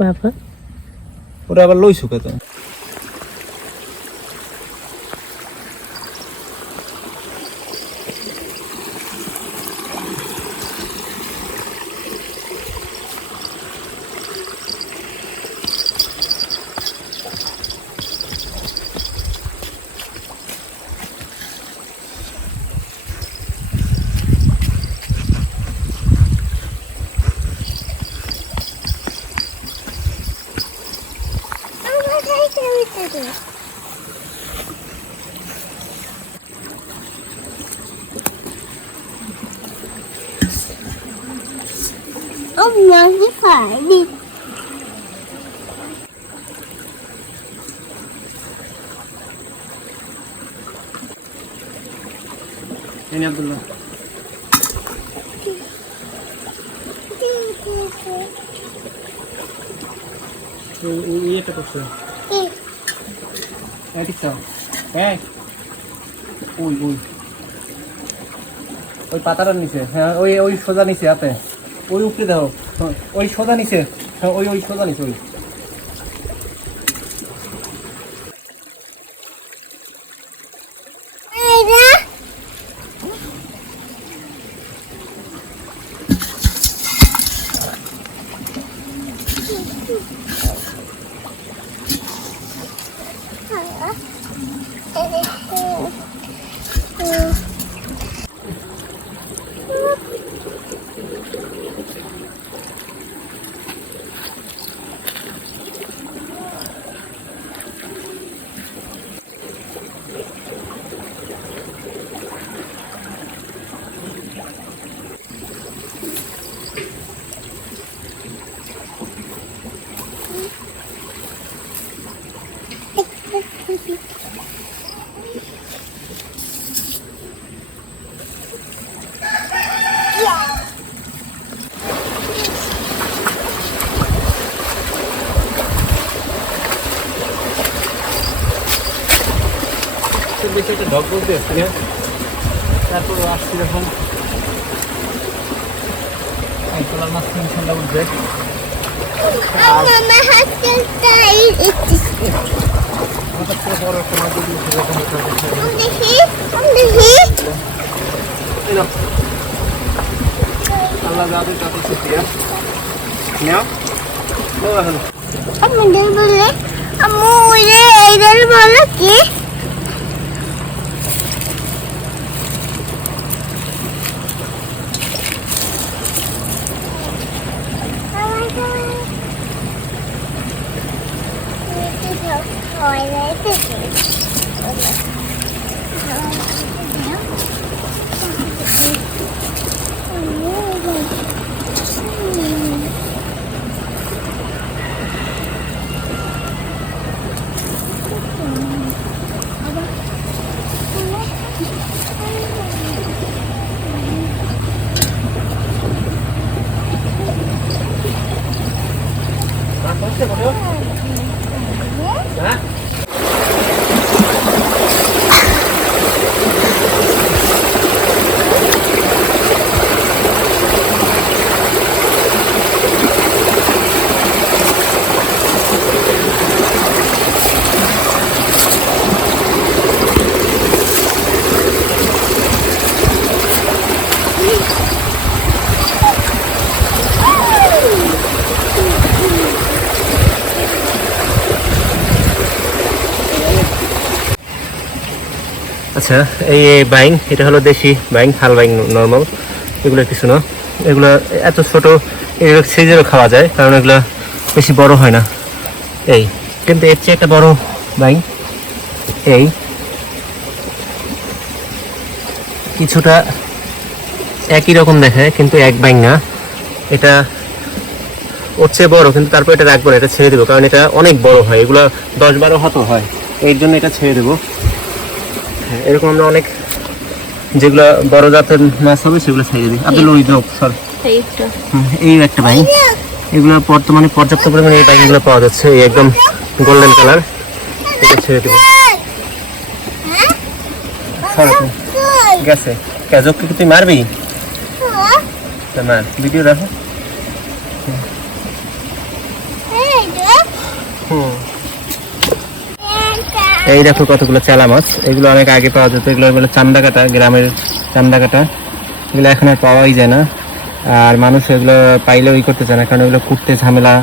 বাবা ওটা আবার লইছো কত Ông phải đi. ini Abdullah ini এটা করছো এদিক দাও এই ওই ওই ওই পাতাটার নিচে হ্যাঁ ওই ওই সোজা নিচে হাতে ওই উপরে দাও ওই সোজা নিচে হ্যাঁ ওই ওই সোজা নিচে ওই দেখে একটা ঢক বলতে এসছি হ্যাঁ তারপর আসছি যখন তোলার মাছ ইনশাল্লাহ উঠবে আল্লাহ যাদের কাছে শুক্রিয়া নেও এখন আমাদের বলে আম্মু ওরে এইটার বলো কি আচ্ছা এই বাইং এটা হলো দেশি বাইং হাল বাইং নর্মাল এগুলো কিছু না এগুলো এত ছোট এগুলো সিজেরও খাওয়া যায় কারণ এগুলো বেশি বড় হয় না এই কিন্তু এর চেয়ে একটা বড় বাইং এই কিছুটা একই রকম দেখায় কিন্তু এক বাইং না এটা ওর চেয়ে বড় কিন্তু তারপর এটা রাখবো না এটা ছেড়ে দেবো কারণ এটা অনেক বড় হয় এগুলো 10-12 হাতও হয় এর জন্য এটা ছেড়ে দেবো এরকম আমরা অনেক যেগুলো বড় জাতের মাছ হবে সেগুলো ছেড়ে দিই আব্দুল ওই দাও সর এই একটা বাইং এগুলো বর্তমানে পর্যাপ্ত পরিমাণে এই বাইংগুলো পাওয়া যাচ্ছে এই একদম গোল্ডেন কালার এটা ছেড়ে দেবো গেছে ক্যাজককে কি তুই মারবি মার ভিডিও রাখো এই দেখো কতগুলো চেলা মাছ, এগুলো অনেক আগে পাওয়া যেত, এগুলো বলে চান্দা কাটা, গ্রামের চান্দা কাটা। এগুলো এখন আর পাওয়াই যায় না, আর মানুষ এগুলো পাইলেও ই করতে চায় না, কারণ এগুলো কুটতে ঝামেলা,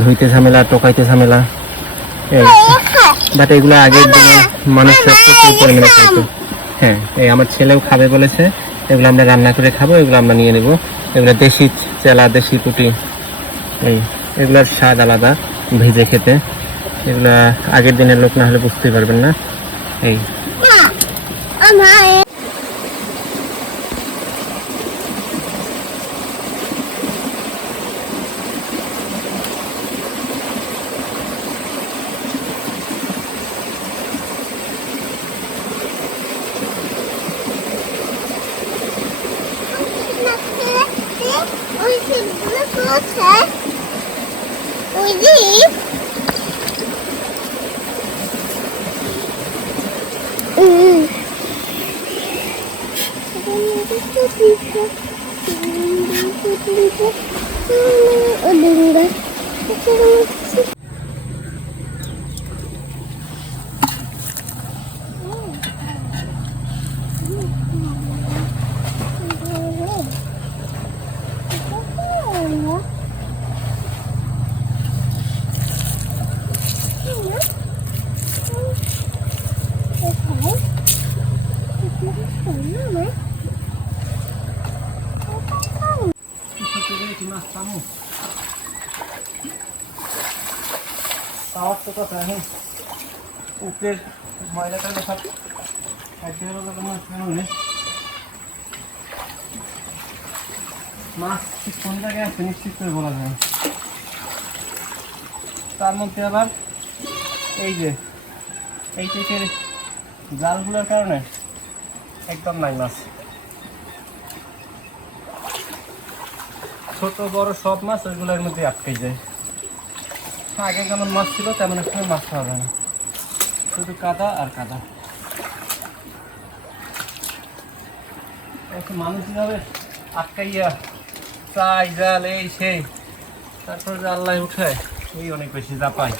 ধুইতে ঝামেলা, টোকাইতে ঝামেলা। বাট এগুলো আগের দিনে মানুষরা প্রচুর পরিমাণে খাইতো। হ্যাঁ, এই আমার ছেলেও খাবে বলেছে, এগুলো আমরা রান্না করে খাবো, এগুলো আমরা নিয়ে নেবো। এগুলো দেশি চেলা, দেশি পুঁটি, এই এগুলোর স্বাদ আলাদা ভেজে খেতে। এগুলা আগের দিনের লোক না হলে বুঝতেই পারবেন না। এই উপরের ময়লাটা মাছ ঠিক কোন জায়গায় আছে নিশ্চিত করে বলা যায় না। তার মধ্যে আবার এই যে এই টাইপের জালগুলোর কারণে একদম নাই মাছ। ছোট বড় সব মাছ ওইগুলোর মধ্যে আটকে যায়। আগে যেমন মাছ ছিল তেমন একটা মাছ পাওয়া যায় না, শুধু কাদা আর কাদা। একটু মানুষ যেভাবে আটকাইয়া চাই জাল এই সেই, তারপরে যে আল্লাহ উঠায় এই অনেক বেশি যা পাই।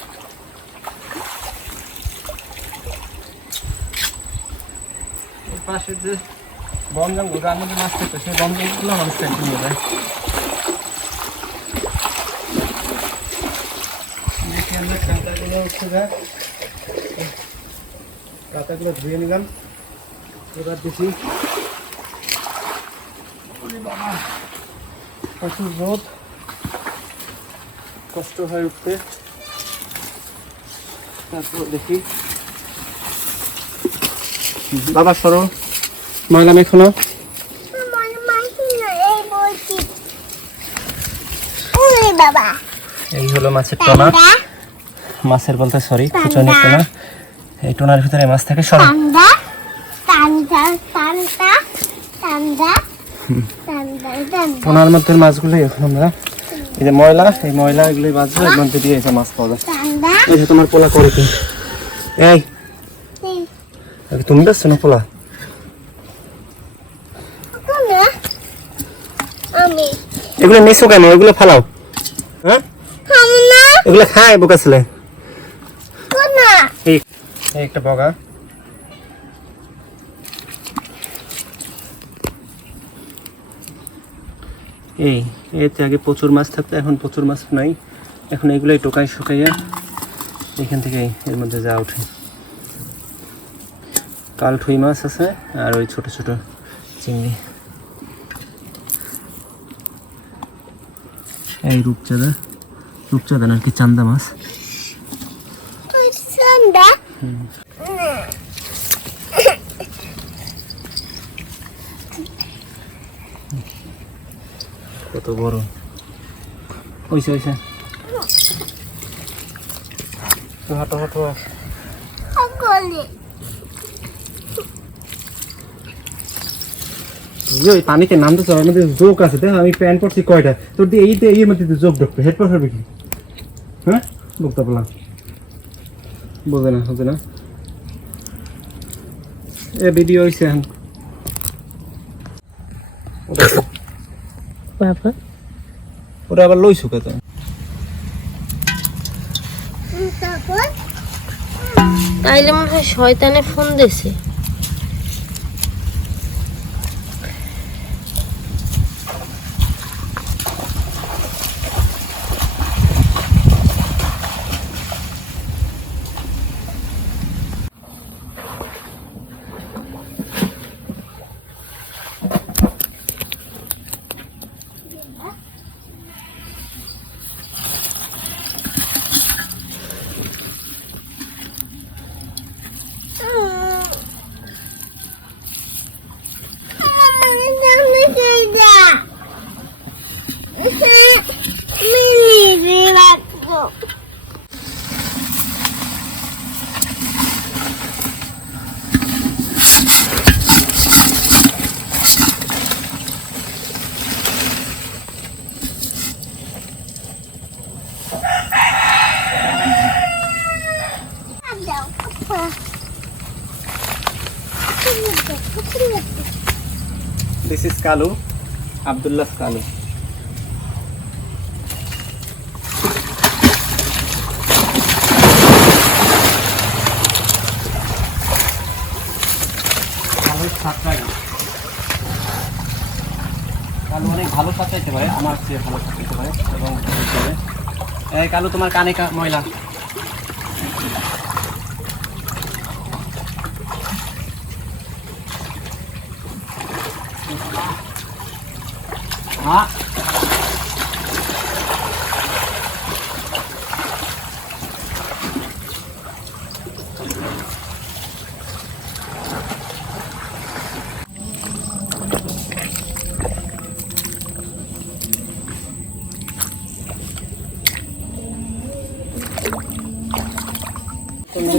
এর পাশে যে বন জঙ্গল, যার মধ্যে মাছ খেতে, সেই বন জঙ্গলগুলো মানুষ একটু নিয়ে যায়। উঠতে যায়, কাঁটাগুলো ধুয়ে নিলাম। এবার দেখি প্রচুর রোদ, কষ্ট হয় উঠতে। তারপর দেখি বাবা সরো, ময়লা মেখো না। এই হলো মাছের টোনা, মাছের বলতে সরি কুচনের টোনা। এই টোনার ভিতরে মাছ থাকে। সরি টোনার মধ্যে মাছগুলোই এখন আমরা এই যে ময়লা, এই ময়লা এগুলোই বাঁচবো, এর মধ্যে দিয়ে এসে মাছ পাওয়া যায়। এই যে তোমার পোলা করে কি, এই তুমি বেসছো না পোলা? এগুলো নিছো কেন? এগুলো ফালাও। হ্যাঁ এগুলো খায় বোকা ছেলে। এই একটা বগা, এই এতে আগে প্রচুর মাছ থাকতো, এখন প্রচুর মাছ নাই। এখন এগুলোই টোকাই শুকাইয়া এখান থেকে এর মধ্যে যা ওঠে। কাল ঠুই মাছ আছে আর ওই ছোট ছোট চিংড়ি। এই রূপচাঁদা, রূপচাঁদা আর কি চান্দা মাছ। কত বড় হইছে হইছে, তো হাঁটো হাঁটো। ওই পানিতে নামতে চাও, আমাদের জোক আছে দেখ, আমি প্যান্ট পরছি কয়টা, তোর দিয়ে এইতে এই মধ্যে জোক ঢুকবে, হেড পর হবে কি? হ্যাঁ বুঝতে পারলাম, বোঝে না হবে না। এ ভিডিও হয়েছে এখন ওটা আবার লইছু কত। তাইলে মনে হয় শয়তানে ফোন দিছে। This is Kalu, Abdullah's Kalu. Kalu অনেক ভালো সাঁতরাইতে পারে, আমার চেয়ে ভালো সাঁতরাইতে পারে এবং এই কালু তোমার কানে ময়লা। হ্যাঁ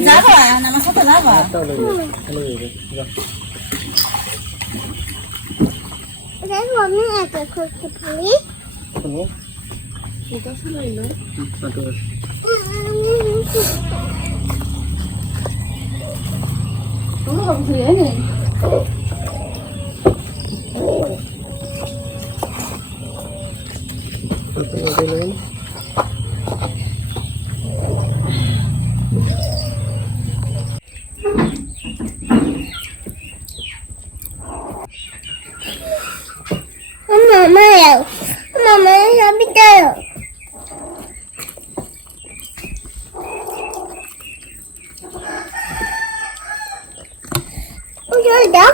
যাবা আমার সাথে যাবা আমি একা করতে পারি। Mamá, sabi tayo. Udah.